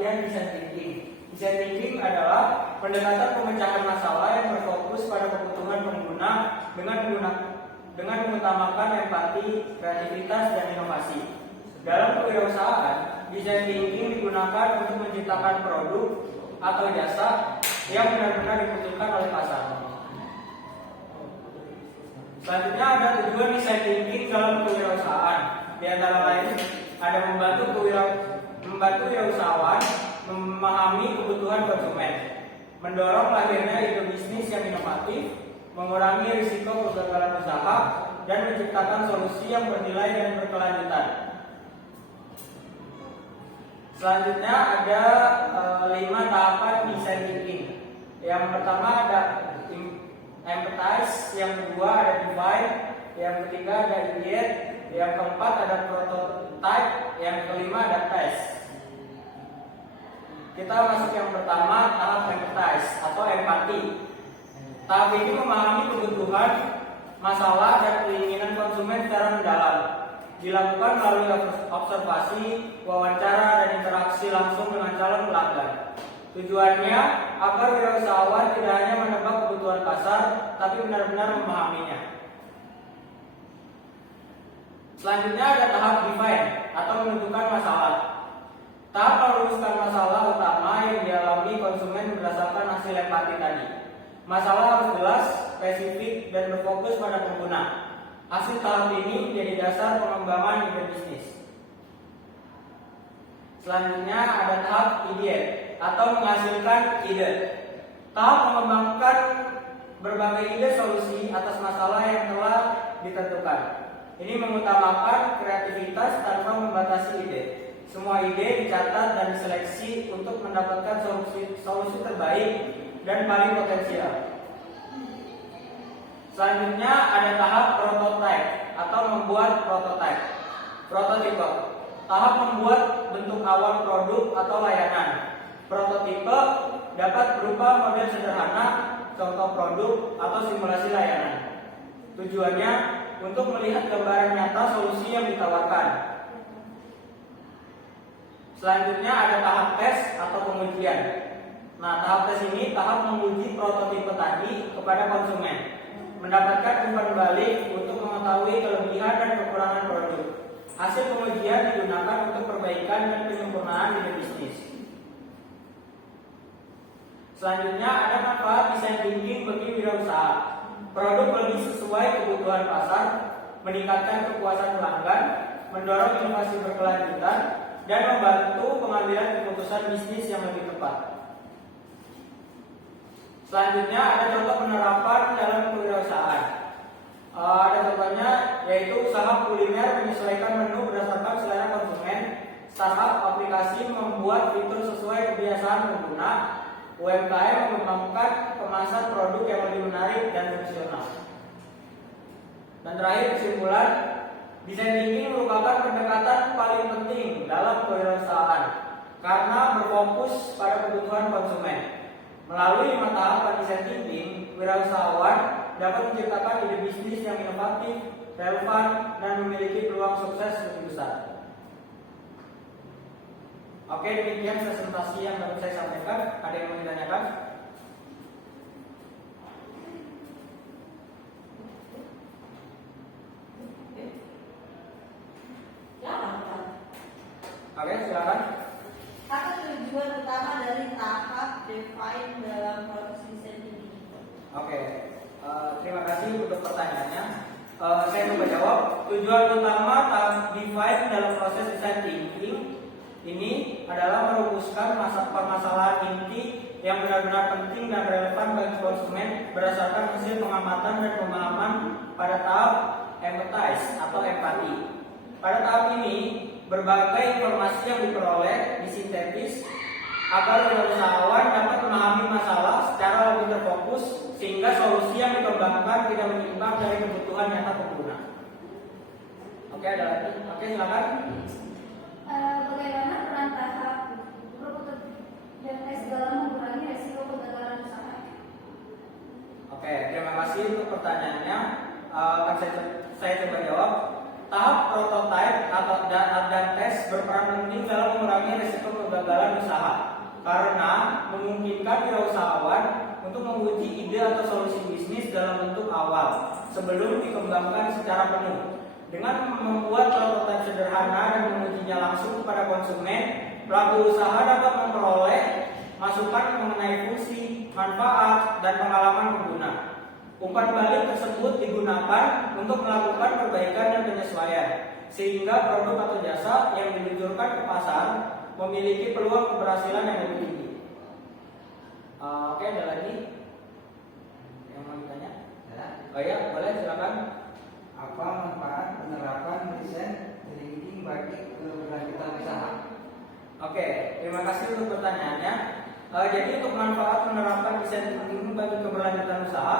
pengertian design thinking. Design thinking adalah pendekatan pemecahan masalah yang berfokus pada kebutuhan pengguna dengan mengutamakan empati, kreativitas, dan inovasi. Dalam kewirausahaan, design thinking digunakan untuk menciptakan produk atau jasa yang benar-benar dibutuhkan oleh pasar. Selanjutnya ada tujuan design thinking dalam kewirausahaan. Di antara lain ada membantu wirausahawan memahami kebutuhan konsumen, mendorong lahirnya ide bisnis yang inovatif, mengurangi risiko kegagalan usaha, dan menciptakan solusi yang bernilai dan berkelanjutan. Selanjutnya ada 5 tahapan design thinking. Yang pertama ada empathize, yang kedua ada define, yang ketiga ada ideate, yang keempat ada prototype, yang kelima ada test. Kita masuk yang pertama, tahap empathize atau empati. Tahap ini memahami kebutuhan, masalah, dan keinginan konsumen secara mendalam. Dilakukan melalui observasi, wawancara, dan interaksi langsung dengan calon pelanggan. Tujuannya agar wirausahawan tidak hanya menebak kebutuhan pasar, tapi benar-benar memahaminya. Selanjutnya ada tahap define atau menentukan masalah. Tahap merumuskan masalah utama yang dialami konsumen berdasarkan hasil empati tadi. Masalah harus jelas, spesifik, dan berfokus pada pengguna. Hasil tahap ini menjadi dasar pengembangan ide bisnis. Selanjutnya ada tahap ideate atau menghasilkan ide. Tahap mengembangkan berbagai ide solusi atas masalah yang telah ditentukan. Ini mengutamakan kreativitas tanpa membatasi ide. Semua ide dicatat dan diseleksi untuk mendapatkan solusi terbaik dan paling potensial. Selanjutnya ada tahap prototype atau membuat prototype. Prototipe, tahap membuat bentuk awal produk atau layanan. Prototipe dapat berupa model sederhana, contoh produk, atau simulasi layanan. Tujuannya untuk melihat gambaran nyata solusi yang ditawarkan. Selanjutnya ada tahap tes atau pengujian. Nah, tahap tes ini tahap menguji prototipe tadi kepada konsumen, mendapatkan umpan balik untuk mengetahui kelebihan dan kekurangan produk. Hasil pengujian digunakan untuk perbaikan dan penyempurnaan ide bisnis. Selanjutnya ada manfaat design thinking bagi wirausaha. Produk lebih sesuai kebutuhan pasar, meningkatkan kepuasan pelanggan, mendorong inovasi berkelanjutan, dan membantu pengambilan keputusan bisnis yang lebih tepat. Selanjutnya ada contoh penerapan dalam kewirausahaan. Ada contohnya yaitu usaha kuliner menyesuaikan menu berdasarkan selera konsumen, startup aplikasi membuat fitur sesuai kebiasaan pengguna, UMKM mengembangkan kemasan produk yang lebih menarik dan fungsional. Dan terakhir kesimpulan, design thinking merupakan pendekatan paling penting dalam kewirausahaan karena berfokus pada kebutuhan konsumen. Melalui 5 tahapan design thinking, wirausahawan dapat menciptakan ide bisnis yang inovatif, relevan, dan memiliki peluang sukses lebih besar. Oke, demikian presentasi yang dapat saya sampaikan. Ada yang mau ditanyakan? Oke, silakan. Apa tujuan utama dari tahap define dalam proses desain thinking? Oke, terima kasih untuk pertanyaannya. Saya coba jawab. Tujuan utama tahap define dalam proses desain thinking ini adalah merumuskan permasalahan inti yang benar-benar penting dan relevan bagi konsumen berdasarkan hasil pengamatan dan pemahaman pada tahap empathize atau empati. Pada tahap ini, berbagai informasi yang diperoleh disintetis agar wirausahawan dapat memahami masalah secara lebih terfokus sehingga solusi yang dikembangkan tidak menyimpang dari kebutuhan nyata pengguna. Oke, ada lagi? Oke, silakan. Bagaimana peran tahap prototipe dan tes dalam mengurangi risiko kegagalan usaha? Oke, terima kasih untuk pertanyaannya. Akan saya coba jawab. tahap prototipe dan tes berperan penting dalam mengurangi risiko kegagalan usaha karena memungkinkan wirausahawan untuk menguji ide atau solusi bisnis dalam bentuk awal sebelum dikembangkan secara penuh. Dengan membuat prototipe sederhana dan mengujinya langsung kepada konsumen, pelaku usaha dapat memperoleh masukan mengenai fungsi, manfaat, dan pengalaman pengguna. Umpan balik tersebut digunakan untuk melakukan perbaikan dan penyesuaian, sehingga produk atau jasa yang diluncurkan ke pasar memiliki peluang keberhasilan yang lebih tinggi. Oke, ada lagi yang mau ditanya? Oh ya, boleh silakan. Apa manfaat penerapan desain thinking bagi keberlanjutan usaha? Oke, terima kasih untuk pertanyaannya. Jadi untuk manfaat menerapkan desain thinking bagi keberlanjutan usaha,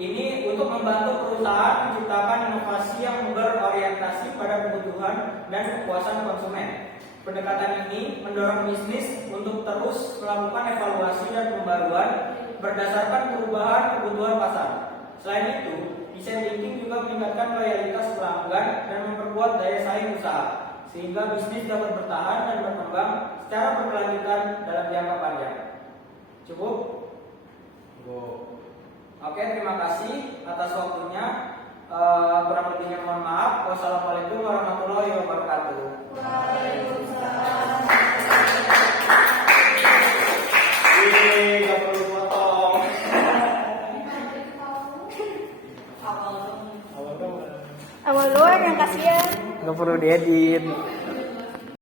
ini untuk membantu perusahaan menciptakan inovasi yang berorientasi pada kebutuhan dan kepuasan konsumen. Pendekatan ini mendorong bisnis untuk terus melakukan evaluasi dan pembaruan berdasarkan perubahan kebutuhan pasar. Selain itu, desain thinking juga meningkatkan loyalitas pelanggan dan memperkuat daya saing usaha, sehingga bisnis dapat bertahan dan berkembang secara berkelanjutan dalam jangka panjang. Cukup? Oke, terima kasih atas waktunya. Kurang lebihnya mohon maaf. Wassalamualaikum warahmatullahi wabarakatuh. Waalaikumsalam. Gak perlu potong. Awal Awal doang yang kasihan. Gak perlu diedit.